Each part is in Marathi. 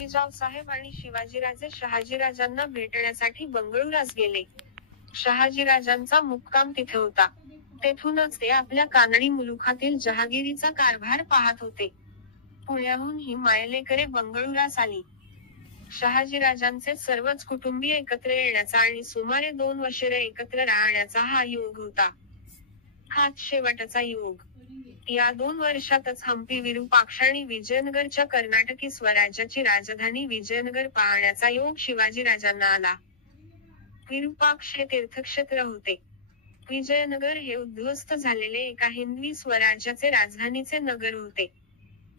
जिजाऊसाहेब आणि शिवाजीराजे शहाजीराजांना भेटण्यासाठी बंगळुरास गेले. शहाजीराजांचा मुक्काम तिथे होता. तेथूनच ते आपल्या कानडी मुलुखातील जहागिरीचा कारभार पाहत होते. पुण्याहून ही मायलेकरे बंगळुरास आली. शहाजीराजांचे सर्वच कुटुंबीय एकत्र येण्याचा आणि सुमारे 2 वर्षे एकत्र राहण्याचा हा योग होता. हाच शेवटचा योग. या 2 वर्षातच हंपी विरुपाक्ष आणि विजयनगरच्या कर्नाटकी स्वराज्याची राजधानी विजयनगर पाहण्याचा योग शिवाजीराजांना आला. विरुपाक्ष हे तीर्थक्षेत्र होते. विजयनगर हे उद्ध्वस्त झालेले एका हिंदवी स्वराज्याचे राजधानीचे नगर होते.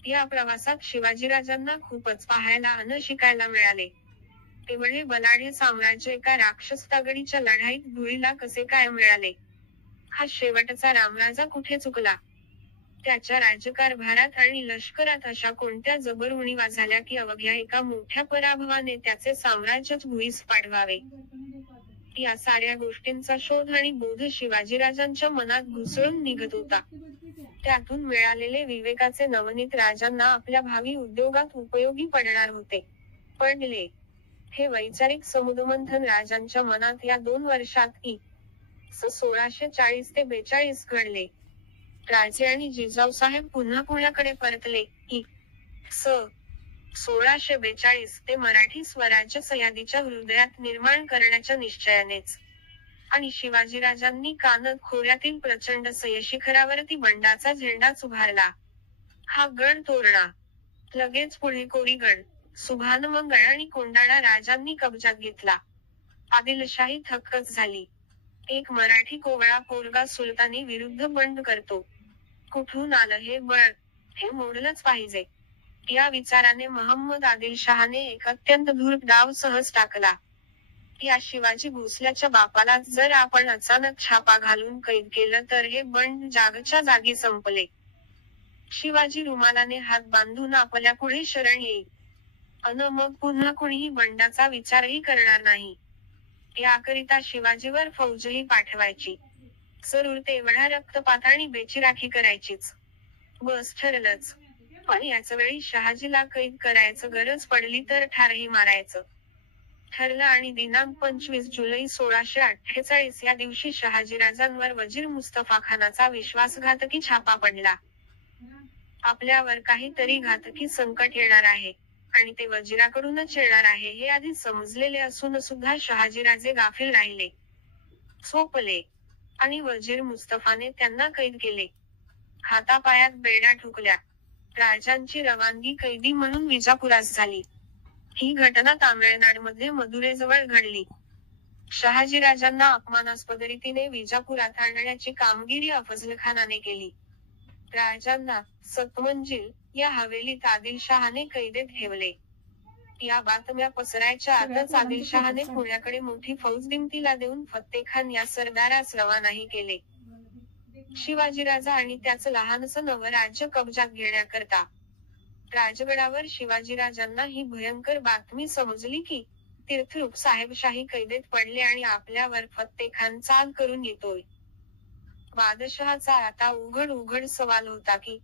या प्रवासात शिवाजीराजांना खूपच पाहायला अन शिकायला मिळाले. एवढे बलाढ्य साम्राज्य एका राक्षस तागडीच्या लढाईत धुळीला कसे काय मिळाले? हा शेवटचा रामराजा कुठे चुकला? त्याच्या राज्यकारभारात आणि लष्करात अशा कोणत्या जबर उणीवा झाल्या की अवघ्या एका मोठ्या पराभवाने त्याचे साम्राज्यच भुईस पाडवावे? या साऱ्या गोष्टींचा शोध आणि बोध शिवाजीराजांच्या मनात घुसळून निघत होता. त्यातून मिळालेले विवेकाचे नवनीत राजांना आपल्या भावी उद्योगात उपयोगी पडणार होते. पडले. हे वैचारिक समुद्रमंथन राजांच्या मनात या 2 वर्षात इ. स. 1640 ते 42 घडले. राजे आणि जिजाऊसाहेब पुन्हा पुण्याकडे परतले. इ. स. 1642 ते मराठी स्वराज्य सह्याद्रीच्या हृदयात निर्माण करण्याच्या निश्चयानेच. आणि शिवाजीराजांनी कानद खोऱ्यातील प्रचंड सह्यशिखरावरती बंडाचा झेंडाच उभारला. हा गड तोरणा. लगेच पुढे कोरीगड, सुभानमंगळ आणि कोंडाणा राजांनी कब्जात घेतला. आदिलशाही थक्कच झाली. एक मराठी कोवळा पोरगा सुलतानी विरुद्ध बंड करतो. कुठून आलं हे बळ? हे मोडलंच पाहिजे. या विचाराने महंमद आदिलशहाने एक अत्यंत धूर्त डाव सहज टाकला. या शिवाजी भोसल्याच्या बापालाच जर आपण अचानक छापा घालून कैद केलं तर हे बंड जागच्या जागी संपले. शिवाजी रुमालाने हात बांधून आपल्या पुढे शरण येईल. अन मग पुन्हा कुणीही बंडाचा विचारही करणार नाही. याकरिता शिवाजीवर फौजही पाठवायची. जरूर तेवढा रक्तपात आणि बेचिराखी करायचीच. बस ठरलंच. पण याच वेळी शहाजीला कैद करायचं गरज पडली तर ठारही मारायचं. ठरलं आणि दिनांक 25 जुलै 1648 या दिवशी शहाजीराजांवर वजीर मुस्तफाखानाचा विश्वासघातकी छापा पडला. आपल्यावर काहीतरी घातकी संकट येणार आहे. आणि ते वजिराकडूनच येणार आहे हे आधीच समजलेले असून सुद्धा शहाजीराजे गाफील राहिले. झोपले. आणि वजीर मुस्तफाने त्यांना कैद केले. हातापायात बेड्या ठोकल्या. राजांची रवानगी कैदी म्हणून विजापुरास झाली. ही घटना तामिळनाडूमध्ये मदुरेजवळ घडली. शहाजीराजांना अपमानास्पद रीतीने विजापुरात आणण्याची कामगिरी अफजलखानाने केली. राजांना सतमंजिल या हवेलीत आदिलशहाने कैदेत ठेवले. या बातम्या पसरायच्या आतच आदिलशहाने पुण्याकडे मोठी फौज दिमतीला देऊन फत्तेखान या सरदारास रवानाही केले. शिवाजीराजा आणि त्याचं लहानसं नवं राज्य कब्जात घेण्याकरता. राजगडावर शिवाजीराजांना ही भयंकर बातमी समजली की तीर्थरूप साहेबशाही कैदेत पडले आणि आपल्यावर फत्तेखान चाल करून येतोय. बादशहाचा आता उघड सवाल होता की,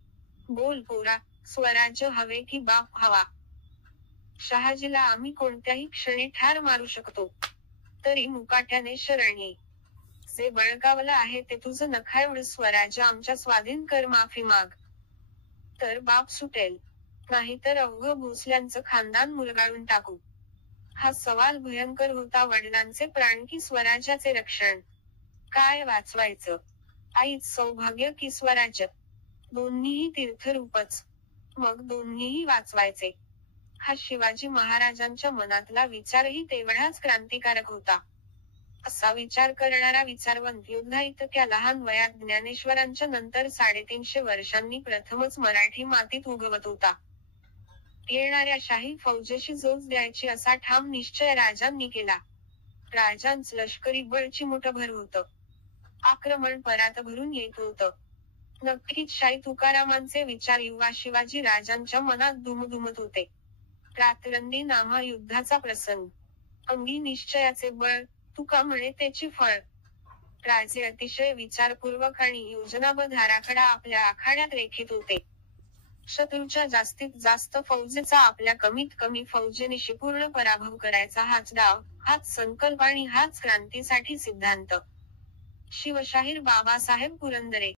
बोल पोरा, स्वराज्य हवे की बाप हवा? शहाजीला आम्ही कोणत्याही क्षणी ठार मारू शकतो. तरी मुकाट्याने शरण ये. जे बळकावलं आहे ते तुझं नखाएवढं स्वराज्य आमच्या स्वाधीन कर, माफी माग. तर बाप सुटेल. नाहीतर अवघं भोसल्यांचं खानदान मुलगाळून टाकू. हा सवाल भयंकर होता. वडिलांचे प्राण की स्वराज्याचे रक्षण? काय वाचवायचं? आईच सौभाग्य की स्वराज्य? दोन्हीही तीर्थरूपच. मग दोन्हीही वाचवायचे. हा शिवाजी महाराजांच्या मनातला विचारही तेवढाच क्रांतिकारक होता. असा विचार करणारा विचारवंत योद्धा इतक्या लहान वयात ज्ञानेश्वरांच्या नंतर 350 वर्षांनी प्रथमच मराठी मातीत उगवत होता. येणाऱ्या शाही फौजेशी जोज द्यायची असा ठाम निश्चय राजांनी केला. राजांच लष्करी बळ चिमुटभर होतं. आक्रमण परात भरून येत होतं. नक्कीच शाही तुकारामांचे विचार युवा शिवाजी राजांच्या मनात दुमदुमत होते. रात्रंदी नाम्हा युद्धाचा प्रसंग. अंगी निश्चयाचे बळ, तुका म्हणे त्याची फळ. राजे अतिशय विचारपूर्वक आणि योजनाबद्ध आराखडा आपल्या आखाड्यात रेखीत होते. शत्रूच्या जास्तीत जास्त फौजेचा आपल्या कमीत कमी फौजेनिशी पूर्ण पराभव करायचा हाच डाव, हाच संकल्प आणि हाच क्रांतीसाठी सिद्धांत. शिवशाहीर बाबासाहेब पुरंदरे